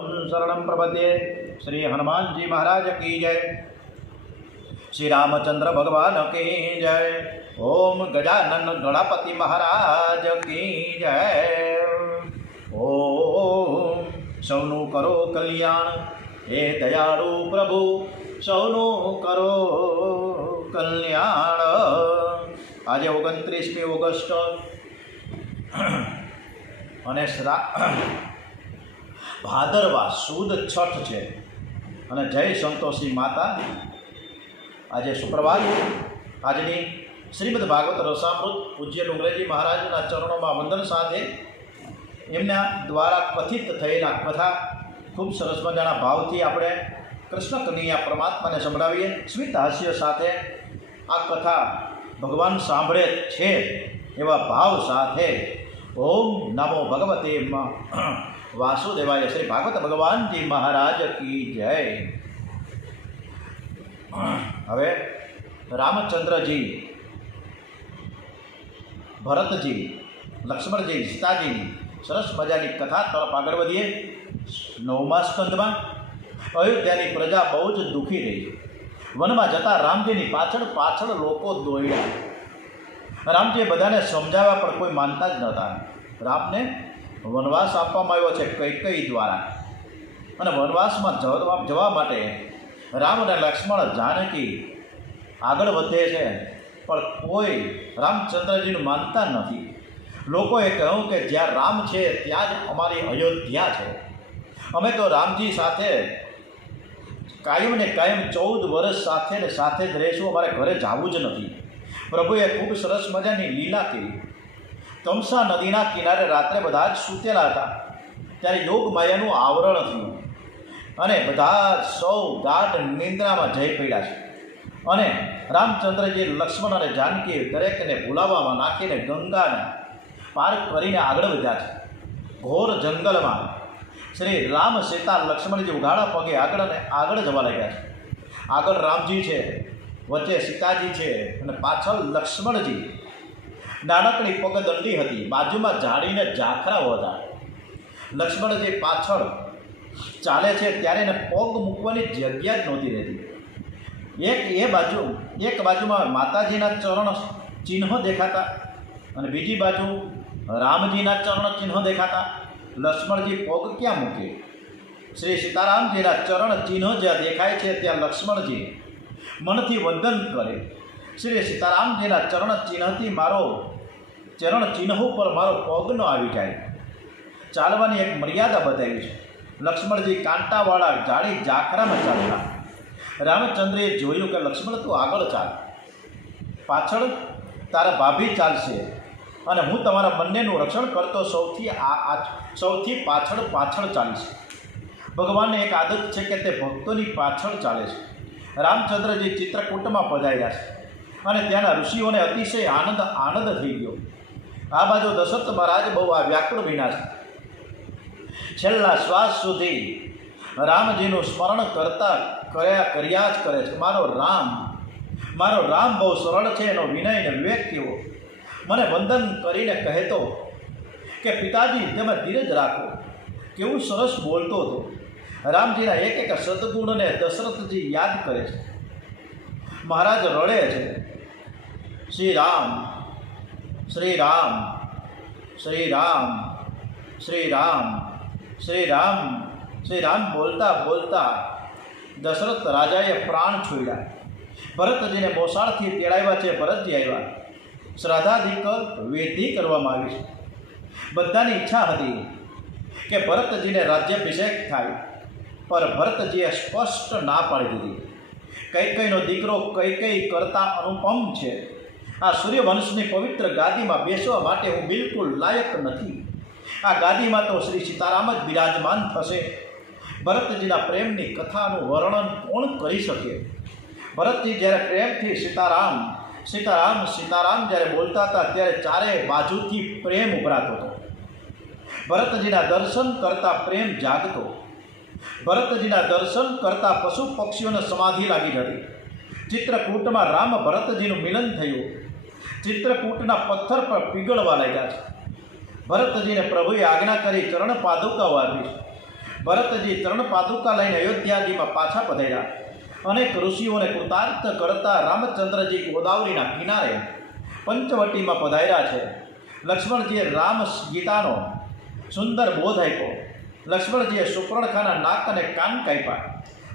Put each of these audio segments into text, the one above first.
शरणं प्रपद्ये। श्री हनुमान जी महाराज की जय। श्री रामचंद्र भगवान की जय। ओम गजानन गणपति महाराज की जय। ओम सौनु करो कल्याण हे दयाळु प्रभु, सौनु करो कल्याण। आज 29મી ઓગસ્ટ અને ભાદરવા સુદ છઠ છે અને જય સંતોષી માતા। આજે શુક્રવાર આજની શ્રીમદ ભાગવત રસામૃત પૂજ્ય ડુંગરેજી મહારાજના ચરણોમાં વંદન સાથે એમના દ્વારા કથિત થયેલા કથા ખૂબ સરસ મજાના ભાવથી આપણે કૃષ્ણ કનૈયા પરમાત્માને સંભળાવીએ। સ્મિત હાસ્ય સાથે આ કથા ભગવાન સાંભળે છે એવા ભાવ સાથે ઓમ નમો ભગવતે વાસુદેવાય। શ્રી ભાગવત ભગવાનજી મહારાજ કી જય। હવે રામચંદ્રજી, ભરતજી, લક્ષ્મણજી, સીતાજીની સરસ મજાની કથા તરફ આગળ વધીએ। 9મા સ્કંદમાં અયોધ્યાની પ્રજા બહુ જ દુઃખી રહી। વનમાં જતા રામજીની પાછળ પાછળ લોકો દોડ્યા। રામજીએ બધાને સમજાવ્યા પણ કોઈ માનતા જ નહોતા। રામને વનવાસ આપવામાં આવ્યો છે કૈકેયી દ્વારા, અને વનવાસમાં જવા માટે રામ અને લક્ષ્મણ જાનકી આગળ વધે છે પણ કોઈ રામચંદ્રજીનું માનતા નથી। લોકોએ કહ્યું કે જ્યાં રામ છે ત્યાં જ અમારી અયોધ્યા છે। અમે તો રામજી સાથે કાયમ ને કાયમ 14 વર્ષ સાથે ને સાથે જ રહીશું, અમારે ઘરે જવું જ નથી। પ્રભુએ ખૂબ સરસ મજાની લીલા કરી। તમસા નદીના કિનારે રાત્રે બધા જ સૂતેલા હતા ત્યારે યોગ માયાનું આવરણ થયું અને બધા સૌ ગાઢ નિંદ્રામાં જઈ પડ્યા છે। અને રામચંદ્રજી, લક્ષ્મણ અને જાનકી દરેકને ભૂલાવામાં નાખીને ગંગાને પાર કરીને આગળ વધ્યા છે। ઘોર જંગલમાં શ્રી રામ, સીતા, લક્ષ્મણજી ઉઘાડા પગે આગળ જવા લાગ્યા છે। આગળ રામજી છે, વચ્ચે સીતાજી છે અને પાછળ લક્ષ્મણજી। નાનકડી પગદંડી હતી, બાજુમાં ઝાડીને ઝાખરાઓ હતા। લક્ષ્મણજી પાછળ ચાલે છે ત્યારે એને પગ મૂકવાની જગ્યા જ નહોતી રહેતી। એક બાજુમાં માતાજીના ચરણ ચિહ્નો દેખાતા અને બીજી બાજુ રામજીના ચરણ ચિહ્નો દેખાતા। લક્ષ્મણજી પગ ક્યાં મૂકે? શ્રી સીતારામજીના ચરણ ચિહ્નો જ્યાં દેખાય છે ત્યાં લક્ષ્મણજી મનથી વંદન કરે। શ્રી સીતારામજીના ચરણ ચિહ્ન ઉપર મારો પગ ન આવી જાય। ચાલવાની એક મર્યાદા બતાવી છે। લક્ષ્મણજી કાંટાવાળા જાડી ઝાખરામાં ચાલતા। રામચંદ્રએ જોયું કે લક્ષ્મણ તું આગળ ચાલ, પાછળ તારા ભાભી ચાલશે અને હું તમારા બંનેનું રક્ષણ કરતો સૌથી પાછળ ચાલીશ। ભગવાનને એક આદત છે કે તે ભક્તોની પાછળ ચાલે છે। રામચંદ્રજી ચિત્રકૂટમાં પધાર્યા છે અને ત્યાંના ઋષિઓને અતિશય આનંદ થઈ ગયો। આ બાજુ દશરથ મહારાજ બહુ વ્યાકુળ બન્યા છે। છેલ્લા શ્વાસ સુધી રામજીનું સ્મરણ કર્યા જ કરે છે। મારો રામ બહુ સરળ છે, એનો વિનય ને વિવેક કેવો! મને વંદન કરીને કહેતો કે પિતાજી તમે ધીરજ રાખો। કેવું સરસ બોલતો હતો। રામજીના એક સદગુણને દશરથજી યાદ કરે છે। મહારાજ રડે છે। શ્રી રામ, શ્રી રામ, શ્રી રામ, શ્રી રામ, શ્રી રામ, શ્રી રામ બોલતા બોલતા દશરથ રાજાએ પ્રાણ છોડ્યા। ભરતજીને મોસાળથી તેડાવ્યા છે। ભરતજી આવ્યા, શ્રાદ્ધાદિક વિધિ કરવામાં આવી છે। બધાની ઈચ્છા હતી કે ભરતજીને રાજ્યાભિષેક થાય, પર ભરતજીએ સ્પષ્ટ ના પાડી દીધી। કૈકેયીનો દીકરો કૈકેયી કરતાં અનુપમ છે। આ સૂર્યવંશની પવિત્ર ગાદીમાં બેસવા માટે હું બિલકુલ લાયક નથી। આ ગાદીમાં તો શ્રી સીતારામ જ બિરાજમાન થશે। ભરતજીના પ્રેમની કથાનું વર્ણન કોણ કરી શકે? ભરતજી જ્યારે પ્રેમથી સીતારામ સીતારામ સીતારામ જ્યારે બોલતા હતા ત્યારે ચારે બાજુથી પ્રેમ ઉભરાતો હતો। ભરતજીના દર્શન કરતાં પ્રેમ જાગતો। ભરતજીના દર્શન કરતાં પશુ પક્ષીઓને સમાધિ લાગી જતી। ચિત્રકૂટમાં રામ ભરતજીનું મિલન થયું। ચિત્રકૂટના પથ્થર પર પીગળવા લાગ્યા છે। ભરતજીને પ્રભુએ આજ્ઞા કરી ચરણ પાદુકાઓ આપી। ભરતજી ચરણ પાદુકા લઈને અયોધ્યાજીમાં પાછા પધાર્યા. અનેક ઋષિઓને કૃતાર્થ કરતા રામચંદ્રજી ગોદાવરીના કિનારે પંચવટીમાં પધાર્યા છે. લક્ષ્મણજીએ રામ ગીતાનો સુંદર બોધ આપ્યો. લક્ષ્મણજીએ સુપર્ણખાના નાક અને કાન કાપ્યા.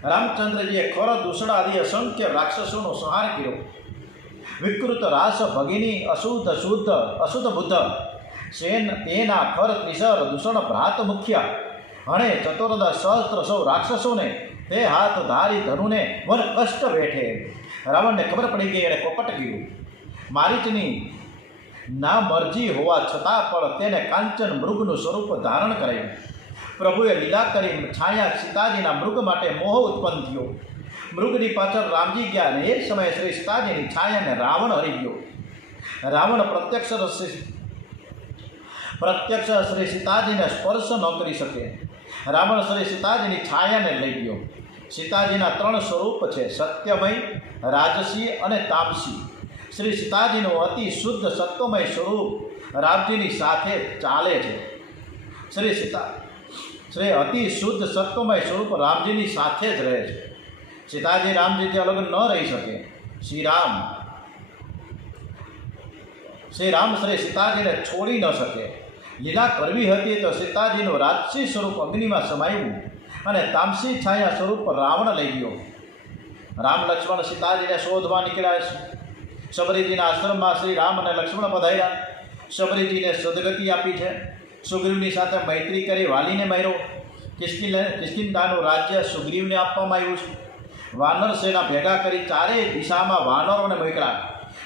રામચંદ્રજીએ ખર દૂષણા આદિ અસંખ્ય રાક્ષસોનો સંહાર કર્યો. વિકૃત રાસ ભગિની અશુદ્ધ બુદ્ધ સેન તેના ખર ત્રિસર દૂષણ ભ્રાત મુખ્ય હણે ચતુર્દશ સહસ્ત્ર સૌ રાક્ષસોને તે હાથ ધારી ધનુને વન કષ્ટ બેઠે. રાવણને ખબર પડી ગઈ એણે કપટ કર્યું. મારીચની ના મરજી હોવા છતાં પણ તેને કાંચન મૃગનું સ્વરૂપ ધારણ કરાયું. પ્રભુએ લીલા કરી છાયા સીતાજીના મૃગ માટે મોહ ઉત્પન્ન થયો. મૃગની પાછળ રામજી ગયા અને એ સમયે શ્રી સીતાજીની છાયાને રાવણ હરી ગયો. રાવણ પ્રત્યક્ષ શ્રી સીતાજીને સ્પર્શ ન કરી શકે. રાવણ શ્રી સીતાજીની છાયાને લઈ ગયો. સીતાજીના 3 સ્વરૂપ છે: સત્યમય, રાજસી અને તામસી. શ્રી સીતાજીનું અતિ શુદ્ધ સત્વમય સ્વરૂપ રામજીની સાથે ચાલે છે. શ્રી અતિ શુદ્ધ સત્વમય સ્વરૂપ રામજીની સાથે જ રહે છે. સીતાજી રામજીથી અલગ ન રહી શકે. શ્રી રામ શ્રી સીતાજીને છોડી ન શકે. લીલા કરવી હતી તો સીતાજીનું રાજસી સ્વરૂપ અગ્નિમાં સમાયું અને તામસી છાયા સ્વરૂપ રાવણ લઈ ગયો. રામ લક્ષ્મણ સીતાજીને શોધવા નીકળ્યા છે. શબરીજીના આશ્રમમાં શ્રી રામ અને લક્ષ્મણ પધાર્યા. શબરીજીને સદગતિ આપી છે. સુગ્રીવની સાથે મૈત્રી કરી વાલીને માર્યો. કિષ્કિંધાનું રાજ્ય સુગ્રીવને આપવામાં આવ્યું છે. વાનર સેના ભેગા કરી ચારેય દિશામાં વાનરોને મોકલ્યા.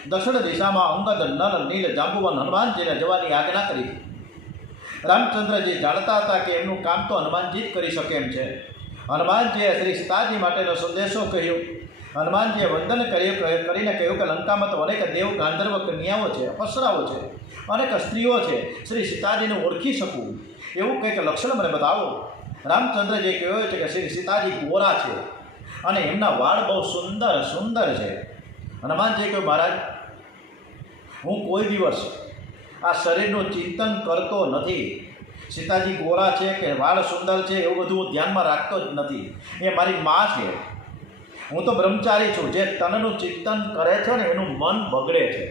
દક્ષિણ દિશામાં અંગદ, નલ, નીલ, જાંબુવન હનુમાનજીને જવાની આજ્ઞા કરી. રામચંદ્રજી જાણતા હતા કે એમનું કામ તો હનુમાનજી જ કરી શકે એમ છે. હનુમાનજીએ શ્રી સીતાજી માટેનો સંદેશો કહ્યો. હનુમાનજીએ વંદન કરીને કહ્યું કે લંકામાં તો અનેક દેવ ગાંધર્વ કન્યાઓ છે, અપ્સરાઓ છે, અનેક સ્ત્રીઓ છે. શ્રી સીતાજીને ઓળખી શકું એવું કંઈક લક્ષણ મને બતાવો. રામચંદ્રજીએ કહ્યું છે કે શ્રી સીતાજી ગોરા છે અને એમના વાળ બહુ સુંદર છે. હનુમાનજીએ કહ્યું, મહારાજ, હું કોઈ દિવસ આ શરીરનું ચિંતન કરતો નથી. સીતાજી ગોરા છે કે વાળ સુંદર છે એવું બધું હું ધ્યાનમાં રાખતો જ નથી. એ મારી મા છે. હું તો બ્રહ્મચારી છું. જે તનનું ચિંતન કરે છે ને એનું મન બગડે છે.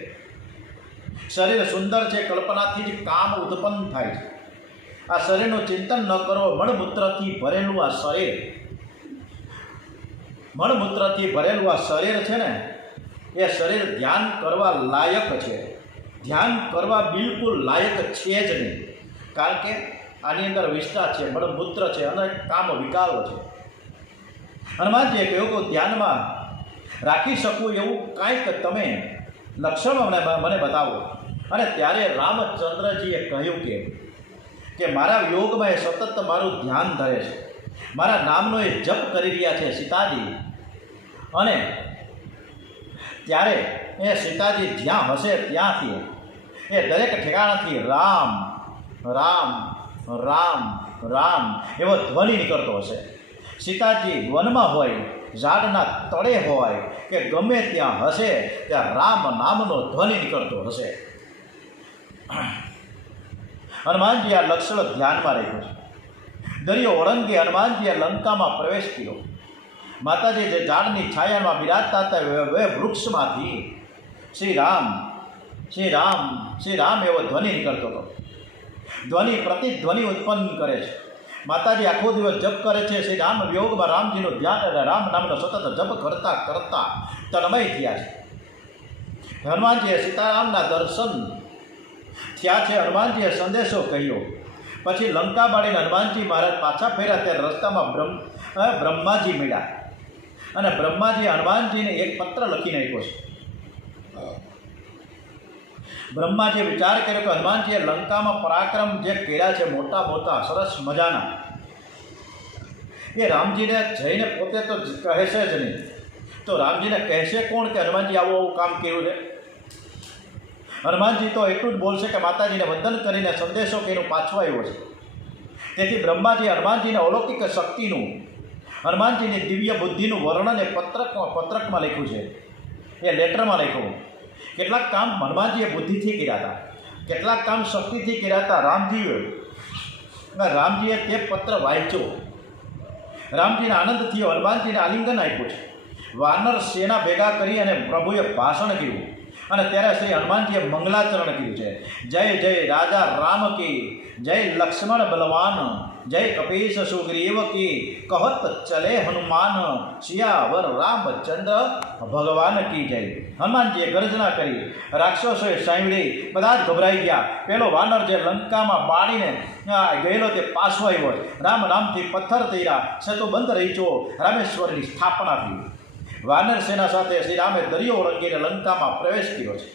શરીર સુંદર છે, કલ્પનાથી જ કામ ઉત્પન્ન થાય છે. આ શરીરનું ચિંતન ન કરો. મળમૂત્રથી ભરેલું આ શરીર છે ને, એ શરીર ધ્યાન કરવા લાયક છે. ધ્યાન કરવા બિલકુલ લાયક છે જ નહીં. કારણ કે આની અંદર વિષ્ઠા છે, મળમૂત્ર છે અને કામ વિકારો છે. હનુમાનજીએ કહ્યું કે ધ્યાનમાં રાખી શકું એવું કાંઈક તમે લક્ષણો મને બતાવો. અને ત્યારે રામચંદ્રજીએ કહ્યું કે મારા યોગમાં એ સતત મારું ધ્યાન ધરે છે. મારા નામનો એ જપ કરી રહ્યા છે સીતાજી. અને ત્યારે એ સીતાજી જ્યાં હશે ત્યાંથી એ દરેક ઠેકાણાથી રામ રામ રામ રામ એવો ધ્વનિ નીકળતો હશે. સીતાજી વનમાં હોય, ઝાડના તળે હોય કે ગમે ત્યાં હશે ત્યાં રામ નામનો ધ્વનિ નીકળતો હશે. હનુમાનજી આ લક્ષણ ધ્યાનમાં રાખ્યું છે. દરિયો ઓળંગે હનુમાનજીએ લંકામાં પ્રવેશ કર્યો. માતાજી જે ઝાડની છાયામાં બિરાજતા હતા એ વૃક્ષમાંથી શ્રી રામ શ્રી રામ શ્રી રામ એવો ધ્વનિ નીકળતો હતો. ધ્વનિ પ્રતિધ્વનિ ઉત્પન્ન કરે છે. માતાજી આખો દિવસ જપ કરે છે. શ્રી રામ યોગમાં રામજીનું ધ્યાન અને રામ નામનો સતત જપ કરતા કરતા તન્મય થયા છે. હનુમાનજીએ સીતારામના દર્શન થયા છે. હનુમાનજીએ સંદેશો કહ્યો. પછી લંકા બાળીને હનુમાનજી મહારાજ પાછા ફેર્યા ત્યારે રસ્તામાં બ્રહ્માજી મળ્યા. અને બ્રહ્માજીએ હનુમાનજીને એક પત્ર લખીને આપ્યો છે. બ્રહ્માજીએ વિચાર કર્યો કે હનુમાનજીએ લંકામાં પરાક્રમ જે કર્યા છે મોટા મોટા સરસ મજાના, એ રામજીને જઈને પોતે તો કહેશે જ નહીં. તો રામજીને કહેશે કોણ કે હનુમાનજી આવું કામ કર્યું છે? હનુમાનજી તો એટલું જ બોલશે કે માતાજીને વંદન કરીને સંદેશો કહીને પાછો આવ્યો છે. તેથી બ્રહ્માજી હનુમાનજીને અલૌકિક શક્તિનું, હનુમાનજીની દિવ્ય બુદ્ધિનું વર્ણન એ પત્રકમાં લખ્યું છે. એ લેટરમાં લખ્યું. કેટલાક કામ હનુમાનજીએ બુદ્ધિથી કર્યા હતા, કેટલાક કામ શક્તિથી કર્યા હતા. રામજીએ તે પત્ર વાંચ્યો રામજીને આનંદ થયો, હનુમાનજીને આલિંગન આપ્યું છે. વાનર સેના ભેગા કરી અને પ્રભુએ ભાષણ કર્યું અને ત્યારે શ્રી હનુમાનજીએ મંગલાચરણ કર્યું છે. જય જય રાજા રામ કી, જય લક્ષ્મણ બલવાન, જય કપીશ સુગ્રીવ કી, કહત ચલે હનુમાન, સિયાવર રામચંદ્ર ભગવાન કી જય. હનુમાનજીએ ગર્જના કરી, રાક્ષસોએ સાંભળી, બધા જ ગભરાઈ ગયા. પેલો વાનર જે લંકામાં બાળીને ગયેલો તે પાછો આવ્યો. રામ રામથી પથ્થર તૈરા, સેતુ બંધ રહીચો, રામેશ્વરની સ્થાપના થઈ. વાનર સેના સાથે શ્રી રામે દરિયો ઓળંગીને લંકામાં પ્રવેશ કર્યો છે.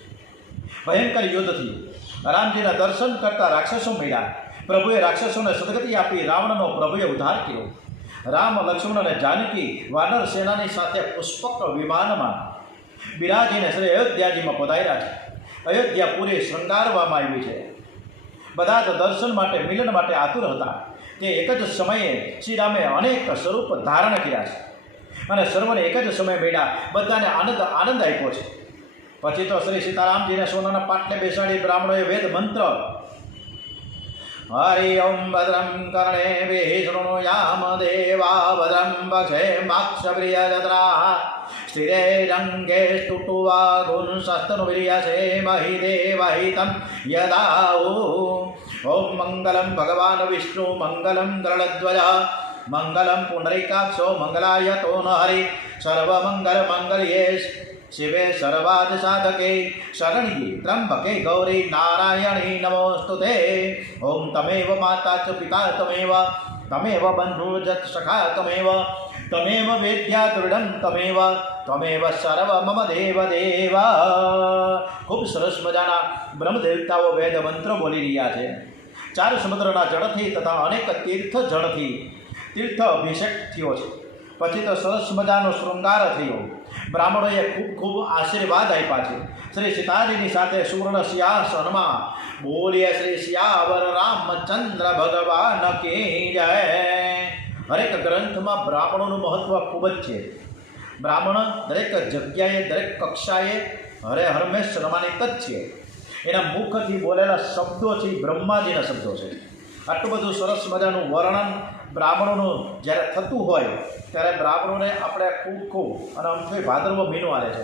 ભયંકર યુદ્ધ થયું. રામજીના દર્શન કરતા રાક્ષસો મળ્યા. પ્રભુએ રાક્ષસોને સદગતિ આપી રાવણનો પ્રભુએ ઉદ્ધાર કર્યો. રામ, લક્ષ્મણ અને જાનકી વાનર સેનાની સાથે પુષ્પક વિમાનમાં બિરાજીને શ્રી અયોધ્યાજીમાં પધાર્યા છે. અયોધ્યા પૂરી શૃંગારવામાં આવી છે. બધા જ દર્શન માટે, મિલન માટે આતુર હતા. કે એક જ સમયે શ્રી રામે અનેક સ્વરૂપ ધારણ કર્યા છે અને સર્વને એક જ સમય મળ્યા. બધાને આનંદ આપ્યો છે. પછી તો શ્રી સીતારામજીને સોનાના પાટલે બેસાડી બ્રાહ્મણોએ વેદ મંત્ર હરિ ઓમ ભદ્રમ કર્ણે વિષ્ણુયામ દેવા ભદ્રમ ભક્ષે માક્ષપ્રિયજત્રા સ્થિરે રંગે સ્તુટુવા ગુણશસ્તનુ વિર્યસે મહિ દેવહિતમ યદાઉ. ઓમ મંગલમ ભગવાન વિષ્ણુ મંગલમ ગરુડધ્વજ મંગલમ પુંડરીકાક્ષો મંગલાય તો ન હરિ. સર્વમંગલ મંગલ્યે શિવે સર્વાર્થ સાધકે શરણ્યે ત્રંબકે ગૌરી નારાયણી નમોસ્તુતે. ઓમ તમેવ માતા ચ પિતા તમેવ, તમેવ બંધુ જત સખા તમેવ, તમેવ વેદ્યા દૃઢં તમેવ, તમેવ સર્વ મમ દેવ દેવ. ખૂબ સરસ મજાના બ્રહ્મદેવતાઓ વેદ મંત્ર બોલી રહ્યા છે. ચાર સમુદ્રના જળથી તથા અનેક તીર્થ જળથી તીર્થ અભિષેક થયો છે. પછી તો સરસ મજાનો શૃંગાર થયો. બ્રાહ્મણોએ ખૂબ આશીર્વાદ આપ્યા છે. શ્રી સીતાજીની સાથે સુવર્ણ સિંહાસનમાં બોલીએ શ્રી સિયાવર રામચંદ્ર ભગવાન કી જય. હરેક ગ્રંથમાં બ્રાહ્મણોનું મહત્વ ખૂબ જ છે. બ્રાહ્મણ દરેક જગ્યાએ, દરેક કક્ષાએ હરમેશ રમાનિત જ છે. એના મુખથી બોલેલા શબ્દો છે બ્રહ્માજીના શબ્દો છે. આટલું બધું સરસ મજાનું વર્ણન બ્રાહ્મણોનું જ્યારે થતું હોય ત્યારે બ્રાહ્મણોને આપણે ખૂબ અને આમથી ભાદરવો મહિનો આવે છે.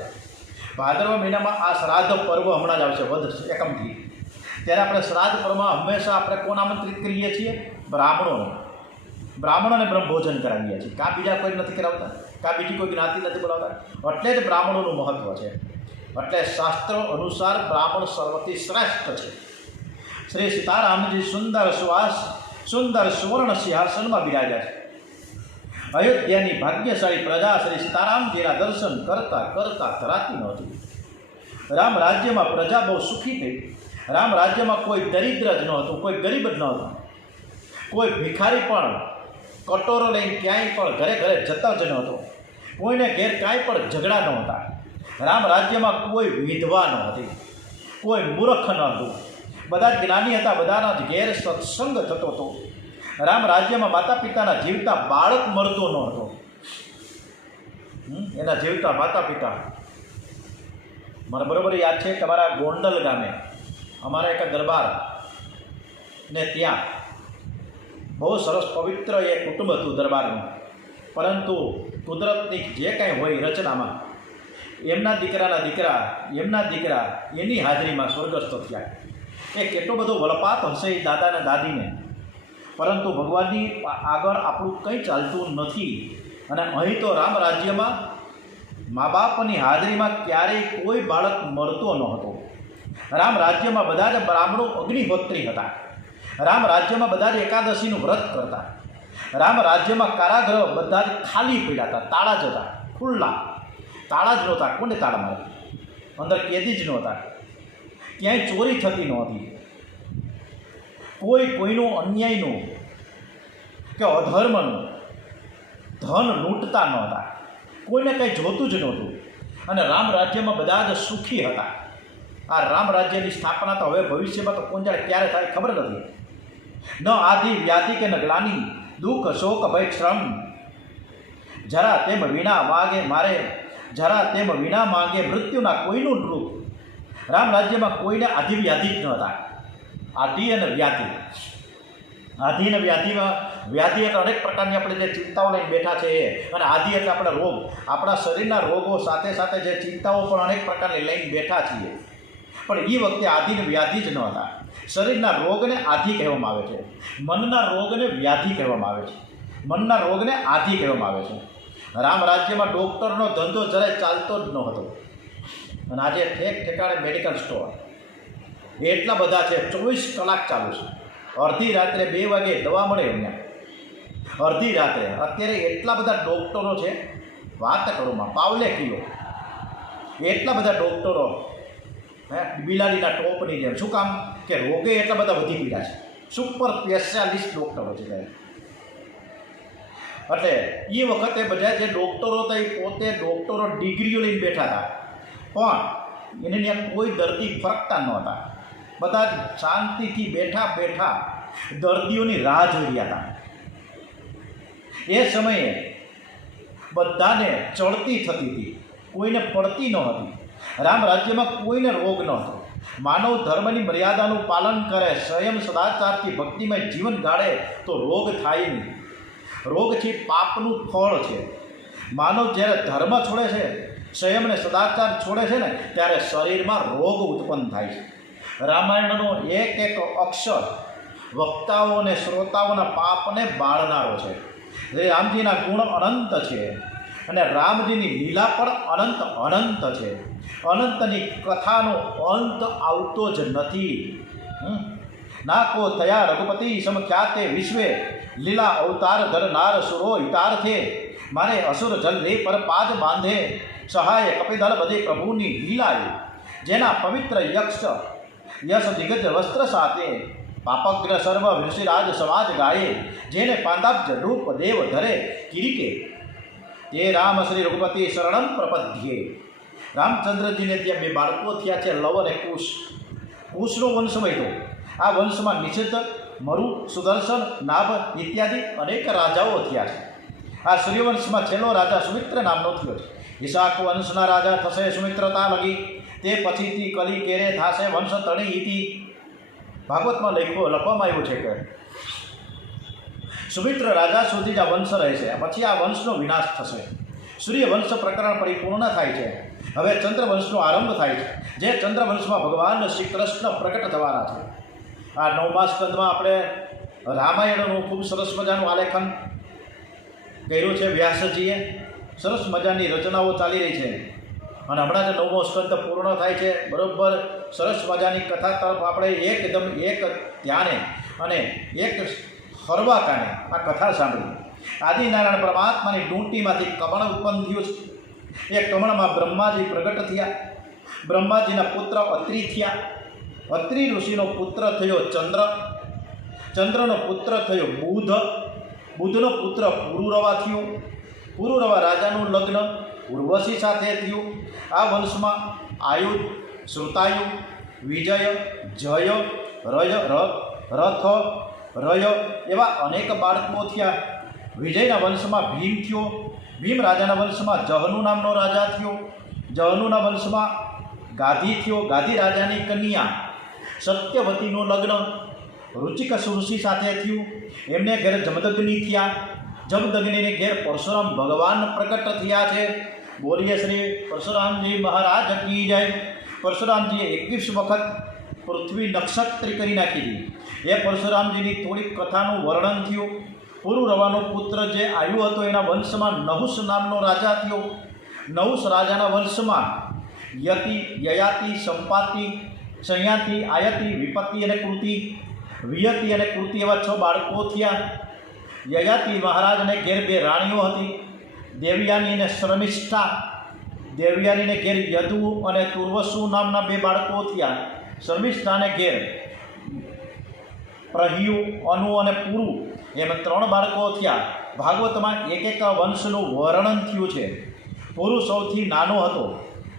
ભાદરવા મહિનામાં આ શ્રાદ્ધ પર્વ હમણાં જ આવશે વધ એકમથી. ત્યારે આપણે શ્રાદ્ધ પર્વમાં હંમેશા આપણે કોણ આમંત્રિત કરીએ છીએ? બ્રાહ્મણોને બ્રહ્મભોજન કરાવીએ છીએ. કાં બીજા કોઈ નથી કરાવતા, કાં બીજી કોઈ જ્ઞાતિ નથી બોલાવતા. એટલે જ બ્રાહ્મણોનું મહત્ત્વ છે. એટલે શાસ્ત્રો અનુસાર બ્રાહ્મણ સર્વથી શ્રેષ્ઠ છે. શ્રી સીતારામજી સુંદર સુવર્ણ સિંહાસનમાં બિરાજ્યા છે. અયોધ્યાની ભાગ્યશાળી પ્રજા શ્રી સીતારામજીના દર્શન કરતા કરતા ધરાતી નહોતી. રામ રાજ્યમાં પ્રજા બહુ સુખી થઈ. રામ રાજ્યમાં કોઈ દરિદ્ર જ નહોતું, કોઈ ગરીબ જ નહોતું, કોઈ ભિખારી પણ કટોરો લઈને ક્યાંય પણ ઘરે ઘરે જતો જ નહોતો. કોઈને ઘેર કાંઈ પણ ઝઘડા નહોતા. રામ રાજ્યમાં કોઈ વિધવા નહોતી, કોઈ મૂર્ખ નહોતું. બધા જ જ્ઞાની હતા. બધાના જ ઘેર સત્સંગ થતો હતો. રામ રાજ્યમાં માતા પિતાના જીવતા બાળક મળતો ન હતો. એના જીવતા માતા પિતા મને બરાબર યાદ છે કે અમારા ગોંડલ ગામે અમારા એક દરબાર ને ત્યાં બહુ સરસ પવિત્ર એ કુટુંબ હતું દરબારનું. પરંતુ કુદરતની જે કાંઈ હોય રચનામાં એમના દીકરા એની હાજરીમાં સ્વર્ગસ્થ થયા. એ કેટલો બધો વળપાત હશે એ દાદાના દાદીને, પરંતુ ભગવાનની આગળ આપણું કંઈ ચાલતું નથી. અને અહીં તો રામ રાજ્યમાં મા બાપની હાજરીમાં ક્યારેય કોઈ બાળક મળતો ન હતો. રામ રાજ્યમાં બધા જ બ્રાહ્મણો અગ્નિહોત્રી હતા. રામ રાજ્યમાં બધા જ એકાદશીનું વ્રત કરતા. રામ રાજ્યમાં કારાગૃહ બધા જ ખાલી પડ્યા હતા, તાળા જ હતા, ખુલ્લા તાળા જ નહોતા. કોને તાળા મારે? અંદર કેદી જ નહોતા. ક્યાંય ચોરી થતી નહોતી. કોઈનું અન્યાયનું કે અધર્મનું ધન લૂંટતા નહોતા. કોઈને કંઈ જોતું જ નહોતું. અને રામ રાજ્યમાં બધા જ સુખી હતા. આ રામ રાજ્યની સ્થાપના તો હવે ભવિષ્યમાં તો કોણ જાણે ક્યારે થાય ખબર નથી. ન આદિ વ્યાધિ કે ન ગ્લાનિ દુઃખ શોક ભય શ્રમ જરા તેમ વિના માગે મૃત્યુના કોઈનું નૃપ. રામ રાજ્યમાં કોઈને આદિ વ્યાધિ જ નહોતા. આદિ અને વ્યાધિ આધિ અને વ્યાધિમાં વ્યાધિ એટલે અનેક પ્રકારની આપણે જે ચિંતાઓ લઈને બેઠા છે એ, અને આધિ એટલે આપણા રોગ, આપણા શરીરના રોગો સાથે સાથે જે ચિંતાઓ પણ અનેક પ્રકારની લઈને બેઠા છીએ. પણ એ વખતે આધિ ને વ્યાધિ જ ન હતા. શરીરના રોગને આધિ કહેવામાં આવે છે, મનના રોગને વ્યાધિ કહેવામાં આવે છે, મનના રોગને આધિ કહેવામાં આવે છે. રામ રાજ્યમાં ડૉક્ટરનો ધંધો જરાય ચાલતો જ ન હતો, અને આજે ઠેક ઠેકાણે મેડિકલ સ્ટોર એટલા બધા છે, 24 કલાક ચાલુ છે. અડધી રાત્રે 2 વાગે દવા મળે અહીંયા, અડધી રાત્રે. અત્યારે એટલા બધા ડૉક્ટરો છે, વાત કરોમાં પાવલે કિલો એટલા બધા ડૉક્ટરો, બિલાડીના ટોપની જેમ. શું કામ? કે રોગે એટલા બધા વધી ગયા છે, સુપર સ્પેશિયાલિસ્ટ ડૉક્ટરો છે ત્યારે. એટલે એ વખતે બધા જે ડૉક્ટરો હતા એ પોતે ડૉક્ટરો ડિગ્રીઓ લઈને બેઠા હતા, પણ એને ત્યાં કોઈ દર્દી ફરકતા નહોતા. બધા શાંતિથી બેઠા બેઠા દર્દીઓની રાહ જોઈ રહ્યા હતા. એ સમયે બધાને ચડતી થતી હતી, કોઈને પડતી ન હતી. રામ રાજ્યમાં કોઈને રોગ ન હતો. માનવ ધર્મની મર્યાદાનું પાલન કરે, સંયમ સદાચારથી ભક્તિમય જીવન ગાળે તો રોગ થાય નહીં. રોગ છે પાપનું ફળ છે. માનવ જ્યારે ધર્મ છોડે છે, સંયમ અને સદાચાર છોડે છે ને, ત્યારે શરીરમાં રોગ ઉત્પન્ન થાય છે. રામાયણનો એક એક અક્ષર વક્તાઓ અને શ્રોતાઓના પાપને બાળનારો છે. રામજીના ગુણ અનંત છે, અને રામજીની લીલા પણ અનંત અનંત છે. અનંતની કથાનો અંત આવતો જ નથી. નાકો તયા રઘુપતિ સમખ્યાતે વિશ્વે, લીલા અવતાર ધરનાર સુરો હિતાર્થે, મારે અસુર જલ રે પર પાદ બાંધે, સહાય કપિદલ બધે પ્રભુની લીલાએ, જેના પવિત્ર યશ દિગ્ગજ વસ્ત્ર સાથે, પાપગ્ર સર્વ ઋષિરાજ સમાજ ગાયે, જેને પાંદાબ્જ રૂપ દેવ ધરે કિરીકે, તે રામ શ્રી રઘુપતિ શરણમ પ્રપદ્યે. રામચંદ્રજીને ત્યાં 2 બાળકો થયા છે, લવ અને કુશ. કુશનો વંશ વધ્યો. આ વંશમાં નિષિદ્ધ, મરુ, સુદર્શન, નાભ ઇત્યાદિ અનેક રાજાઓ થયા છે. આ સૂર્યવંશમાં છેલ્લો રાજા સુમિત્ર નામનો થયો છે. ઈશાક વંશના રાજા થશે સુમિત્રતા લગી, તે પછીથી કલી કેરે થાશે વંશ તણી ઇતિ. ભાગવતમાં લખવામાં આવ્યું છે કે સુમિત્ર રાજા સુધી જ આ વંશ રહેશે, પછી આ વંશનો વિનાશ થશે. સૂર્યવંશ પ્રકરણ પરિપૂર્ણ થાય છે. હવે ચંદ્રવંશનો આરંભ થાય છે, જે ચંદ્રવંશમાં ભગવાન શ્રી કૃષ્ણ પ્રકટ થવાના છે. આ 9મા સ્કંદમાં આપણે રામાયણનું ખૂબ સરસ મજાનું આલેખન કર્યું છે વ્યાસજીએ. સરસ મજાની રચનાઓ ચાલી રહી છે, અને હમણાં જ 9મો સ્કંદ પૂર્ણ થાય છે. બરાબર સરસ મજાની કથા તરફ આપણે એકદમ એક ધ્યાને અને એક હરવાકાને આ કથા સાંભળી. આદિનારાયણ પરમાત્માની ડૂંટીમાંથી કમળ ઉત્પન્ન થયું છે. એ કમળમાં બ્રહ્માજી પ્રગટ થયા. બ્રહ્માજીના પુત્ર અત્રિ થયા. અત્રિ ઋષિનો પુત્ર થયો ચંદ્ર. ચંદ્રનો પુત્ર થયો બુધ. બુધનો પુત્ર પુરુરવા થયો. પુરુરવા રાજાનું લગ્ન ઉર્વશી સાથે થયું. આ વંશમાં આયુધ, શ્રુતાયુ, વિજય, જય, રથ, રય એવા અનેક બાળકો થયા. વિજયના વંશમાં ભીમ થયો. ભીમ રાજાના વંશમાં જહનુ નામનો રાજા થયો. જહનુના વંશમાં ગાધી થયો. ગાધી રાજાની કન્યા સત્યવતીનું લગ્ન રુચિક ઋષિ સાથે થયું. એમને ઘેર જમદગ્નિ થયા. જમદગ્નિને ઘેર પરશુરામ ભગવાન પ્રકટ થયા છે. બોલીએ શ્રી પરશુરામજી મહારાજ કી જય. પરશુરામજીએ 21 વખત પૃથ્વી નક્ષત્રી કરી નાખી હતી. એ પરશુરામજીની થોડીક કથાનું વર્ણન થયું. પુરુરવાનો પુત્ર જે આવ્યો હતો એના વંશમાં નહુષ નામનો રાજા થયો. નહુષ રાજાના વંશમાં યતિ, યયાતિ, સંપાતિ, સંયાતિ, આયતિ, વિપત્તિ અને કૃતિ, વિયતિ અને કૃતિ એવા 6 બાળકો થયા. યયાતિ મહારાજને ઘેર 2 રાણીઓ હતી, દેવયાની અને શ્રમિષ્ઠા. દેવયાનીને ઘેર યદુ અને તુર્વસુ નામના 2 બાળકો થયા. શર્મિષ્ઠાને ઘેર પ્રહ્યુ, અનુ અને પુરુ એમ 3 બાળકો થયા. ભાગવતમાં એક એક વંશનું વર્ણન થયું છે. પુરુ સૌથી નાનો હતો,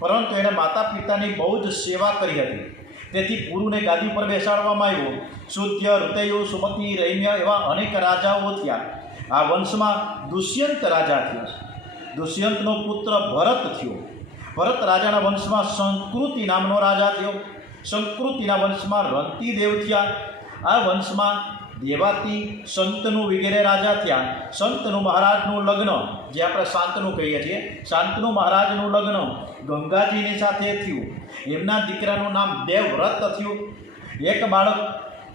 પરંતુ એણે માતા પિતાની બહુ જ સેવા કરી હતી. તેથી પુરુને ગાદી પર બેસાડવામાં આવ્યો. શુદ્ધ, ઋતયુ, સુમતિ, રૈમ્ય એવા અનેક રાજાઓ થયા. આ વંશમાં દુષ્યંત રાજા થયા. દુષ્યંતનો પુત્ર ભરત થયો. ભરત રાજાના વંશમાં સંકૃતિ નામનો રાજા થયો. સંકૃતિના વંશમાં રંતિદેવ થયા. આ વંશમાં દેવાતી સંતનું વગેરે રાજા થયા. સંતનું મહારાજનું લગ્ન, જે આપણે શાંતનું કહીએ છીએ, શાંતનું મહારાજનું લગ્ન ગંગાજીની સાથે થયું. એમના દીકરાનું નામ દેવવ્રત થયું. એક બાળક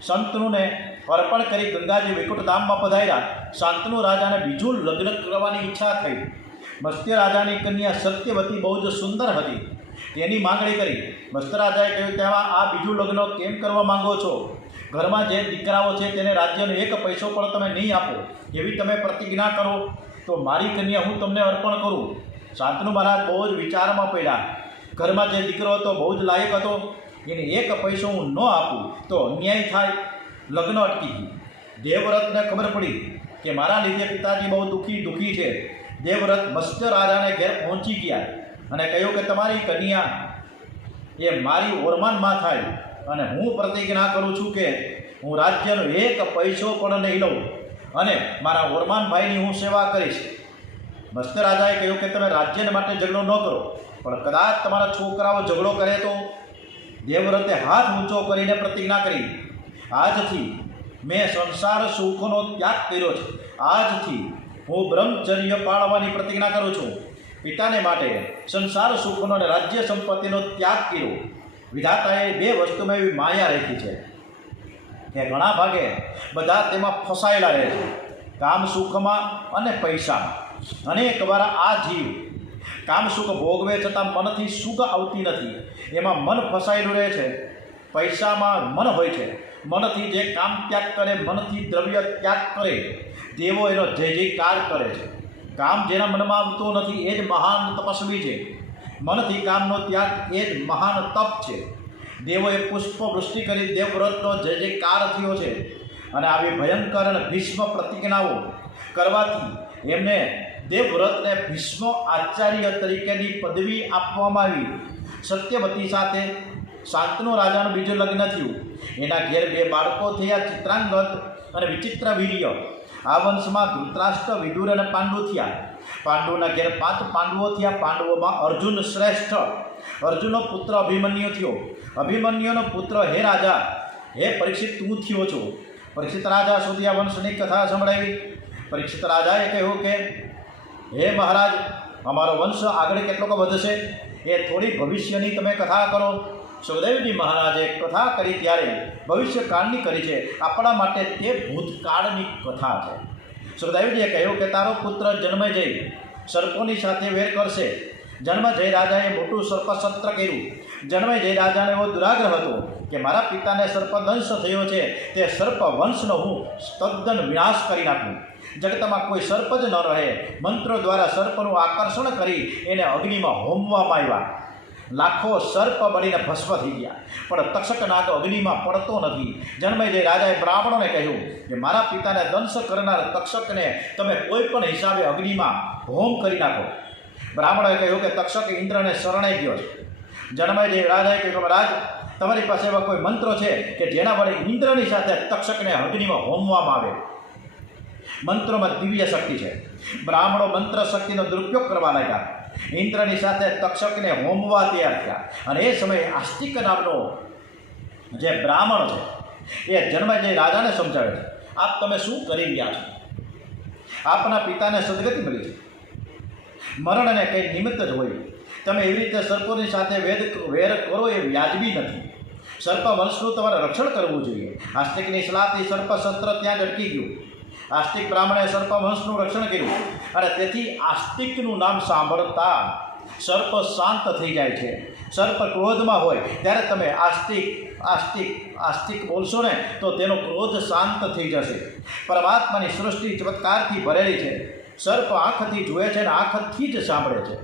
સંતનુંને અર્પણ કરી ગંગાજી વૈકુંઠ ધામમાં પધાર્યા. શાંતનુ રાજાને બીજું લગ્ન કરવાની ઈચ્છા થઈ. મત્સ્ય રાજાની કન્યા સત્યવતી બહુ જ સુંદર હતી. તેની માંગણી કરી. મત્સ્ય રાજાએ કહ્યું, તેમાં આ બીજું લગ્ન કેમ કરવા માંગો છો? ઘરમાં જે દીકરાઓ છે તેને રાજ્યનો એક પૈસો પણ તમે નહીં આપો, એવી તમે પ્રતિજ્ઞા કરો તો મારી કન્યા હું તમને અર્પણ કરું. શાંતનુ મહારાજ બહુ જ વિચારમાં પડ્યા. ઘરમાં જે દીકરો હતો બહુ જ લાયક હતો, એને એક પૈસો હું ન આપું તો અન્યાય થાય. લગ્ન અટકી ગયું. દેવવ્રતને ખબર પડી કે મારા લીધે પિતાજી બહુ દુઃખી છે. દેવવ્રત મત્સ્ય રાજાને ઘેર પહોંચી ગયા અને કહ્યું કે તમારી કન્યા એ મારી ઓરમાનમાં થાય અને હું પ્રતિજ્ઞા કરું છું કે હું રાજ્યનો એક પૈસો પણ નહીં લઉં અને મારા ઓરમાન ભાઈની હું સેવા કરીશ. મત્સ્ય રાજાએ કહ્યું કે તમે રાજ્યને માટે ઝઘડો ન કરો, પણ કદાચ તમારા છોકરાઓ ઝઘડો કરે તો? દેવવ્રતે હાથ ઊંચો કરીને પ્રતિજ્ઞા કરી, આજથી મેં સંસાર સુખનો ત્યાગ કર્યો છે. આજથી હું બ્રહ્મચર્ય પાળવાની પ્રતિજ્ઞા કરું છું. પિતાને માટે સંસાર સુખનો અને રાજ્ય સંપત્તિનો ત્યાગ કર્યો. વિધાતાએ બે વસ્તુમાં એવી માયા રાખી છે કે ઘણા ભાગે બધા તેમાં ફસાયેલા રહે છે, કામ સુખમાં અને પૈસામાં. અનેક વાર આ જીવ કામ સુખ ભોગવે છતાં મનથી સુખ આવતી નથી. એમાં મન ફસાયેલું રહે છે. પૈસામાં મન હોય છે. મનથી જે કામ ત્યાગ કરે, મનથી દ્રવ્ય ત્યાગ કરે, દેવો એનો જય જયકાર કરે છે. કામ જેના મનમાં આવતું નથી એ જ મહાન તપસ્વી છે. મનથી કામનો ત્યાગ એ જ મહાન તપ છે. દેવોએ પુષ્પવૃષ્ટિ કરી દેવવ્રતનો જય જયકાર થયો છે. અને આવી ભયંકર અને ભીષ્મ પ્રતિજ્ઞાઓ કરવાથી એમને દેવવ્રતને ભીષ્મ આચાર્ય તરીકેની પદવી આપવામાં આવી. સત્યવતી સાથે શાંતનુ રાજાનું બીજું લગ્ન થયું. એના ઘેર બે બાળકો થયા, ચિત્રાંગદ અને વિચિત્રવીર્ય. આ વંશમાં ધૃતરાષ્ટ્ર, વિદુર અને પાંડુ થયા. પાંડુના ઘેર 5 પાંડવો થયા. પાંડવોમાં અર્જુન શ્રેષ્ઠ. અર્જુનનો પુત્ર અભિમન્યુ થયો. અભિમન્યુનો પુત્ર હે રાજા, હે પરીક્ષિત, તું થયો છો. પરીક્ષિત રાજા સુધી આ વંશની કથા સંભળાવી. પરીક્ષિત રાજાએ કહ્યું કે હે મહારાજ, અમારો વંશ આગળ કેટલોક વધશે એ થોડી ભવિષ્યની તમે કથા કરો. સુખદેવજી મહારાજે કથા કરી ત્યારે ભવિષ્યકાળની કરી છે. આપણા માટે તે ભૂતકાળની કથા છે. સુખદેવજીએ કહ્યું કે તારો પુત્ર જન્મેજય સર્પોની સાથે વેર કરશે. જન્મેજય રાજાએ મોટું સર્પસત્ર કર્યું. જન્મેજય રાજાને એવો દુરાગ્રહ હતો કે મારા પિતાને સર્પદંશ થયો છે, તે સર્પ વંશનો હું તદ્દન વિનાશ કરી નાખું. જગતમાં કોઈ સર્પ જ ન રહે. મંત્રો દ્વારા સર્પનું આકર્ષણ કરી એને અગ્નિમાં હોમવામાં આવ્યા. લાખો સર્પ બળીને ભસ્મ થઈ ગયા, પણ તક્ષક નાગ અગ્નિમાં પડતો નથી. જન્મેજય રાજાએ બ્રાહ્મણોને કહ્યું કે મારા પિતાને દંશ કરનાર તક્ષકને તમે કોઈ પણ હિસાબે અગ્નિમાં હોમ કરી નાખો. બ્રાહ્મણોએ કહ્યું કે તક્ષક ઇન્દ્રને શરણે ગયો છે. જન્મેજય રાજાએ કહ્યું, રાજ, તમારી પાસે એવા કોઈ મંત્રો છે કે જેના વડે ઇન્દ્રની સાથે તક્ષકને અગ્નિમાં હોમવામાં આવે? મંત્રોમાં દિવ્ય શક્તિ છે. બ્રાહ્મણો મંત્ર શક્તિનો દુરુપયોગ કરવા લાગ્યા. ઇન્દ્રની સાથે તક્ષકને હોમવા તૈયાર થયા. અને એ સમયે આસ્તિક નામનો જે બ્રાહ્મણ છે એ જન્મેજય રાજાને સમજાવે છે, આપ તમે શું કરી રહ્યા છો? આપના પિતાને સદગતિ મળી છે. મરણને કંઈ નિમિત્ત જ હોય. તમે એવી રીતે સર્પોની સાથે વેર કરો એ વ્યાજબી નથી. સર્પ વંશનું તમારે રક્ષણ કરવું જોઈએ. આસ્તિકની સલાહથી સર્પ શસ્ત્ર ત્યાં જ અટકી ગયું. આસ્તિક બ્રાહ્મણે સર્પ વંશનું રક્ષણ કર્યું અને તેથી આસ્તિકનું નામ સાંભળતા સર્પ શાંત થઈ જાય છે. સર્પ ક્રોધમાં હોય ત્યારે તમે આસ્તિક બોલશો ને તો તેનો ક્રોધ શાંત થઈ જશે. પરમાત્માની સૃષ્ટિ ચમત્કારથી ભરેલી છે. સર્પ આંખથી જુએ છે અને આંખથી જ સાંભળે છે.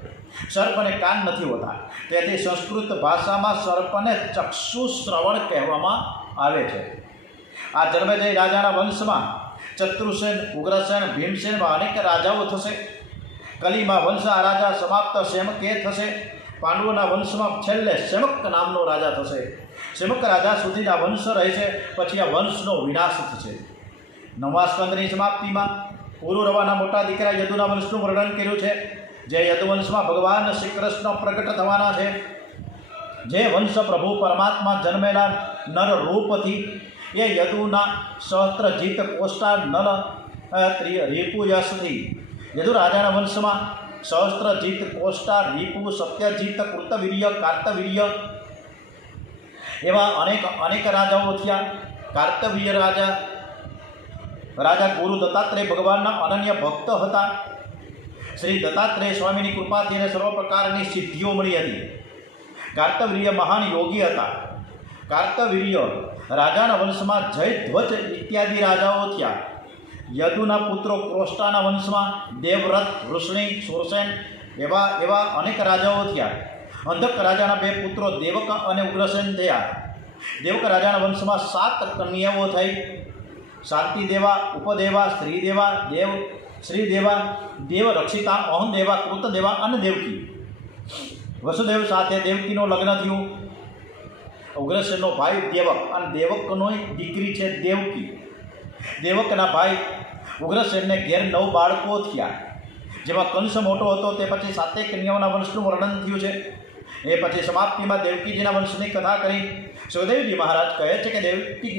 સર્પને કાન નથી હોતા. તેથી સંસ્કૃત ભાષામાં સર્પને ચક્ષુ શ્રવણ કહેવામાં આવે છે. આ જન્મેજય રાજાના વંશમાં ચતુર્સેન, ઉગ્રસેન, ભીમસેનમાં અનેક રાજાઓ થશે. કલીમાં વંશ આ રાજા સમાપ્ત સેમકે થશે. પાંડવોના વંશમાં છેલ્લે સેમક નામનો રાજા થશે. સેમક રાજા સુધીના વંશ રહેશે, પછી આ વંશનો વિનાશ થશે. 9મા સ્કંદની સમાપ્તિમાં પુરુરવાના મોટા દીકરા યદુના વંશનું વર્ણન કર્યું છે. જે યદુવંશમાં ભગવાન શ્રી કૃષ્ણ પ્રગટ થવાના છે. જે વંશ પ્રભુ પરમાત્મા જન્મેલા નર રૂપથી એ યદુના સહસ્ત્રજીત કોષ્ટા નલ રીપુ યશથી. યદુ રાજાના વંશમાં સહસ્ત્રજીત કોષ્ટા રીપુ સત્યજીત કૃતવીર્ય કાર્તવીર્ય એવા અનેક રાજાઓ થયા. કાર્તવીર્ય રાજા ગુરુ દત્તાત્રેય ભગવાનના અનન્ય ભક્ત હતા. શ્રી દત્તાત્રેય સ્વામીની કૃપાથી એને સર્વ પ્રકારની સિદ્ધિઓ મળી હતી. કાર્તવીર્ય મહાન યોગી હતા. કાર્તવીર્ય રાજાના વંશમાં જયધ્વજ ઇત્યાદિ રાજાઓ થયા. યદુના પુત્રો ક્રોષ્ટાના વંશમાં દેવવ્રત, વૃષ્ણિ, સુરસેન એવા અનેક રાજાઓ થયા. અંધક રાજાના 2 પુત્રો દેવક અને ઉગ્રસેન થયા. દેવક રાજાના વંશમાં 7 કન્યાઓ થઈ. શાંતિદેવા, ઉપદેવા, શ્રીદેવા, દેવરક્ષિતા, અહંદેવા, કૃતદેવા અને દેવકી. વસુદેવ સાથે દેવકીનું લગ્ન થયું. ઉગ્રસેનનો ભાઈ દેવક અને દેવકનો દીકરી છે દેવકી. દેવકના ભાઈ ઉગ્રસેનને ઘેર 9 બાળકો થયા. જેમાં કંસ મોટો હતો. તે પછી 7 કન્યાઓના વંશનું વર્ણન થયું છે. એ પછી સમાપ્તિમાં દેવકીજીના વંશની કથા કરી. સુખદેવજી મહારાજ કહે છે કે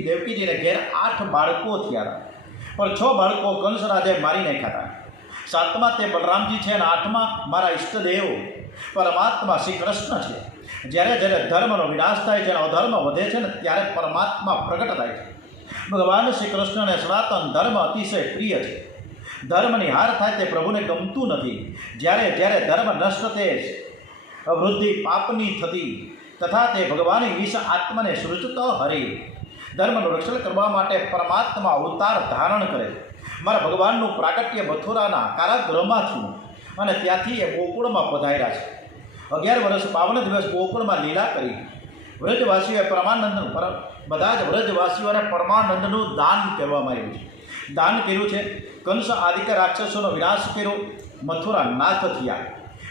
દેવકીજીને ઘેર 8 બાળકો થયા હતા, પણ 6 બાળકો કંસ રાજાએ મારી નાખ્યા હતા. 7મા તે બલરામજી છે અને 8મા મારા ઈષ્ટદેવ પરમાત્મા શ્રી કૃષ્ણ છે. જ્યારે ધર્મનો વિનાશ થાય છે અને અધર્મ વધે છે ને ત્યારે પરમાત્મા પ્રગટ થાય છે. ભગવાન શ્રી કૃષ્ણને સનાતન ધર્મ અતિશય પ્રિય છે. ધર્મની હાર થાય તે પ્રભુને ગમતું નથી. જ્યારે ધર્મ નષ્ટ તે વૃદ્ધિ પાપની થતી તથા તે ભગવાન ઈશ આત્માને સૃજતો હરે. ધર્મનું રક્ષણ કરવા માટે પરમાત્મા અવતાર ધારણ કરે. મારા ભગવાનનું પ્રાગટ્ય મથુરાના કારાગૃહમાં થયું અને ત્યાંથી એ ગોકુળમાં પધાર્યા છે. 11 વર્ષ 52 દિવસ ગોકુળમાં લીલા કરી. વ્રજવાસીઓએ બધા જ વ્રજવાસીઓને પરમાનંદનું દાન કરવામાં આવ્યું છે. દાન કર્યું છે. કંસ આદિક રાક્ષસોનો વિનાશ કર્યો. મથુરા નાથ થયા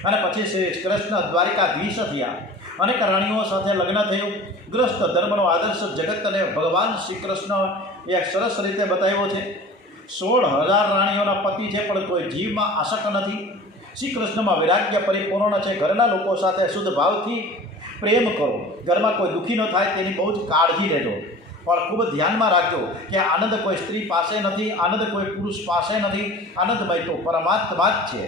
અને પછી શ્રી કૃષ્ણ દ્વારિકાધીશ થયા. અનેક રાણીઓ સાથે લગ્ન થયું. ગ્રસ્ત ધર્મનો આદર્શ જગતને ભગવાન શ્રી કૃષ્ણ એક સરસ રીતે બતાવ્યો છે. 16,000 રાણીઓના પતિ છે, પણ કોઈ જીવમાં આસક્ત નથી. શ્રી કૃષ્ણમાં વૈરાગ્ય પરિપૂર્ણ છે. ઘરના લોકો સાથે શુદ્ધ ભાવથી પ્રેમ કરો. ઘરમાં કોઈ દુઃખી ન થાય તેની બહુ જ કાળજી લેજો. પણ ખૂબ ધ્યાનમાં રાખજો કે આનંદ કોઈ સ્ત્રી પાસે નથી, આનંદ કોઈ પુરુષ પાસે નથી. આનંદમય તો પરમાત્મા જ છે.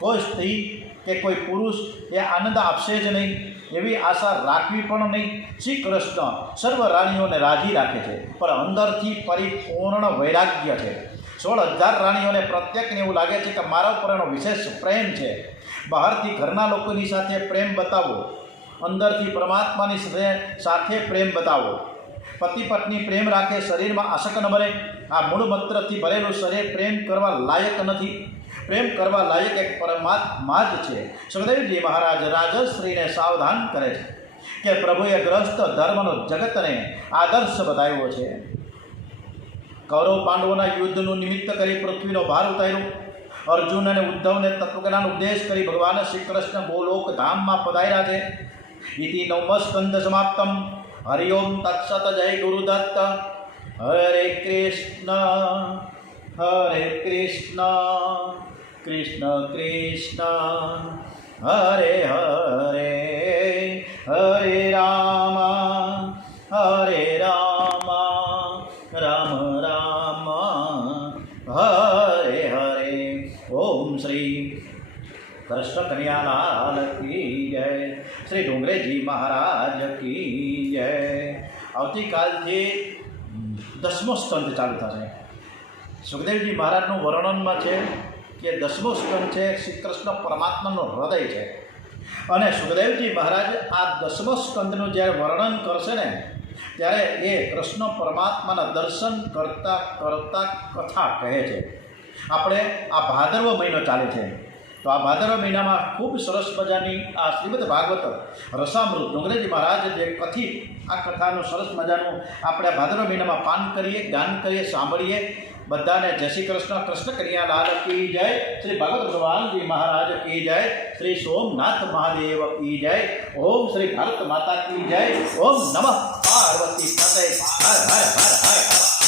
કોઈ સ્ત્રી કે કોઈ પુરુષ એ આનંદ આપશે જ નહીં એવી આશા રાખવી પણ નહીં. શ્રી કૃષ્ણ સર્વ રાણીઓને રાજી રાખે છે, પણ અંદરથી પરિપૂર્ણ વૈરાગ્ય છે. 16,000 રાણીઓને પ્રત્યેકને એવું લાગે છે કે મારા ઉપર એનો વિશેષ પ્રેમ છે. બહારથી ઘરના લોકોની સાથે પ્રેમ બતાવો, અંદરથી પરમાત્માની સાથે પ્રેમ બતાવો. પતિ પત્ની પ્રેમ રાખે, શરીરમાં આસક્ત ન બને. આ મૂળમંત્રથી ભરેલું શરીર પ્રેમ કરવા લાયક નથી. પ્રેમ કરવા લાયક એક પરમાત્મા જ છે. સુખદેવજી મહારાજ રાજશ્રીને સાવધાન કરે છે કે પ્રભુએ ગ્રસ્ત ધર્મનો જગતને આદર્શ બતાવ્યો છે. કૌરવ પાંડવોના યુદ્ધનું નિમિત્ત કરી પૃથ્વીનો ભાર ઉતાર્યો. અર્જુન અને ઉદ્ધવને તત્વજ્ઞાન ઉપદેશ કરી ભગવાન શ્રી કૃષ્ણ ગોલોક ધામમાં પધાર્યા છે. ઇતિ 9મ સ્કંદ સમાપ્તમ. હરિ ઓમ તત્સત. જય ગુરુદત્ત. હરે કૃષ્ણ કૃષ્ણ કૃષ્ણ હરે હરે, હરે રામ રામ રામ હરે હરે. ઓમ શ્રી કૃષ્ણ કનૈયાલાલ કી જય. શ્રી ડુંગરેજી મહારાજ કી જય. આવતીકાલથી 10મો સ્કંદ ચાલુ થશે. સુખદેવજી મહારાજનું વર્ણનમાં છે કે 10મો સ્કંદ છે શ્રી કૃષ્ણ પરમાત્માનું હૃદય છે. અને સુખદેવજી મહારાજ આ 10મો સ્કંદનું જ્યારે વર્ણન કરશે ને ત્યારે એ કૃષ્ણ પરમાત્માના દર્શન કરતાં કથા કહે છે. આપણે આ ભાદરવો મહિનો ચાલે છે, તો આ ભાદરવા મહિનામાં ખૂબ સરસ મજાની આ શ્રીમદ ભાગવત રસામૃત ડુંગરેજી મહારાજ જે કથિત આ કથાનું સરસ મજાનું આપણે ભાદરવા મહિનામાં પાન કરીએ, ગાન કરીએ, સાંભળીએ. બધાને જય શ્રી કૃષ્ણ. કૃષ્ણ કનૈયાલાલ કી જય. શ્રી ભાગવત ભગવાનજી મહારાજ કી જય. શ્રી સોમનાથ મહાદેવ કી જય. ઓમ શ્રી ભારત માતા કી જય. ઓમ નમઃ પાર્વતી પતય. હર હર હર હર હર.